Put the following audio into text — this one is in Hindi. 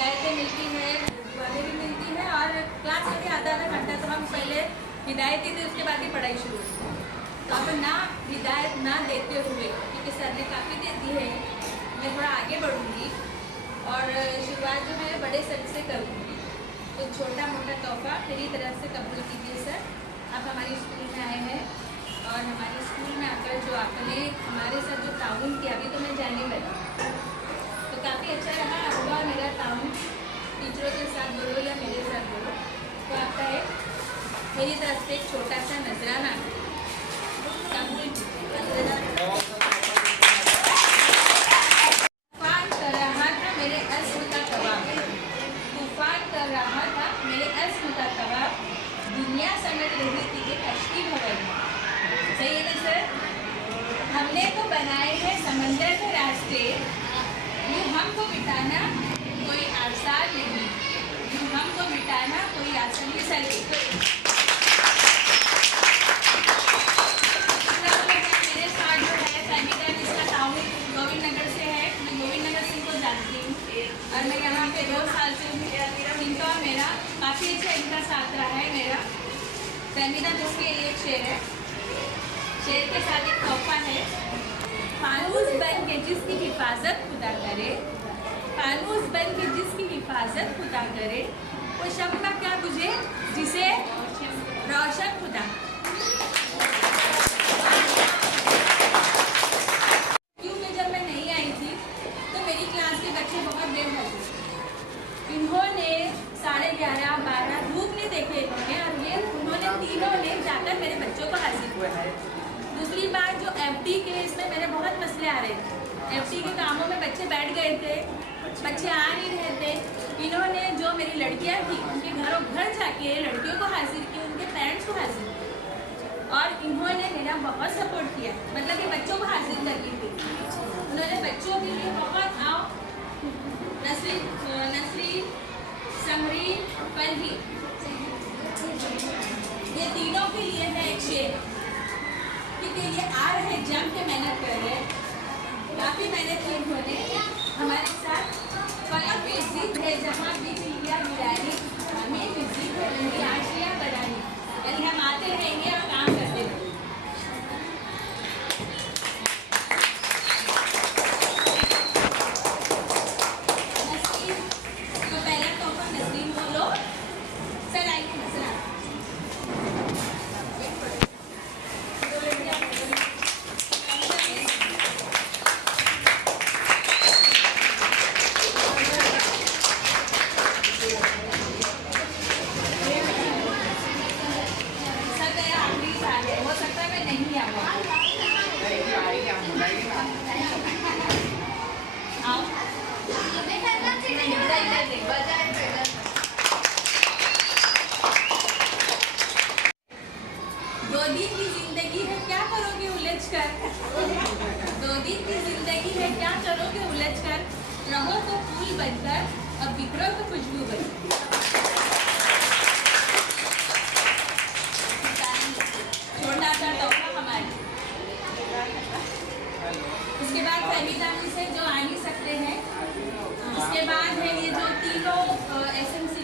हिदायतें मिलती हैं, दुआएं भी मिलती हैं और क्लास में भी आधा घंटा तो हम पहले हिदायत दी थी, उसके बाद ही पढ़ाई शुरू होती है। तो अब ना हिदायत ना देते हुए, क्योंकि सर ने काफ़ी दे दी है, मैं थोड़ा आगे बढ़ूँगी और शुरुआत जो है बड़े सर से करूँगी। तो छोटा मोटा तोहफा मेरी तरफ से कबूल कीजिए सर। आप हमारे स्कूल में आए हैं और हमारे स्कूल में आकर जो आपने हमारे साथ जो ताउन किया, अभी तो मैं जाने लगा, तो काफ़ी अच्छा रहा आपका और मेरा ताउन। टीचरों के साथ बोलो या मेरे साथ बोलो, तो आपका एक मेरी तरफ से एक छोटा सा नजराना कबूल कीजिए। तूफान कर रहा था मेरे अज़्म का कबाब, तूफान कर रहा था मेरे अज़्म का कबाब, दुनिया समेट रही थी ये कश्ती भवन। सही है ना सर? हमने तो बनाए हैं समंदर के रास्ते, यूँ हमको मिटाना कोई आसान नहीं, यूँ हमको मिटाना कोई आसानी सा नहीं। मेरे साथ जो है फैमिली जिसका टाउन गोविंद नगर से है, मैं गोविंद नगर सिंह को जानती हूँ और मैं यहाँ पे 2 साल से हूँ। इनका और मेरा काफ़ी अच्छा इनका साथ रहा है मेरा। फैमिली जिसके लिए एक शेर है, शेर के साथ एक तोहफा है। फानूस बन के जिसकी हिफाजत खुदा करे, फानूस बन के जिसकी हिफाजत खुदा करे, वो शम्मा क्या बुझे जिसे रोशन खुदा। क्योंकि जब मैं नहीं आई थी तो मेरी क्लास के बच्चे बहुत देर हो गए। इन्होंने 11:30 12 धूप नहीं देखे इन्होंने, और ये उन्होंने तीनों ने जाकर मेरे बच्चों को हासिल किया है। दूसरी बात, जो FD के इसमें मेरे बहुत मसले आ रहे थे। FD के कामों में बच्चे बैठ गए थे, बच्चे आ नहीं रहे थे। इन्होंने जो मेरी लड़कियां थी उनके घरों घर जाके लड़कियों को हासिल किया, उनके पेरेंट्स को हासिल किया और इन्होंने मेरा बहुत सपोर्ट किया। मतलब कि बच्चों को हासिल करके थी उन्होंने बच्चों के लिए बहुत। आओ नसरी समरी फलही, ये तीनों के लिए है एक शेर, क्योंकि ये आ रहे जम के मेहनत कर रहे हैं, काफ़ी मेहनत की उन्होंने हमारे साथ। फलक भी जिद है जहाँ भी लिया गिरानी, हमें भी जिद है उनकी आशियाँ बनानी, यानी हम आते रहेंगे और काम करते रहेंगे। नसरीन, तो पहला तोहफा नसरीन बोलो। सर आइए नसरा, दो दिन की जिंदगी है क्या करोगे उलझ कर, 2 दिन की जिंदगी है क्या करोगे उलझ कर, रहो तो फूल बनकर और बिखरो तो खुशबू बनकर। छोटा सा तोहफा हमारे। उसके बाद फैमिली से जो आ नहीं सकते हैं, उसके बाद है ये जो तीनों SMC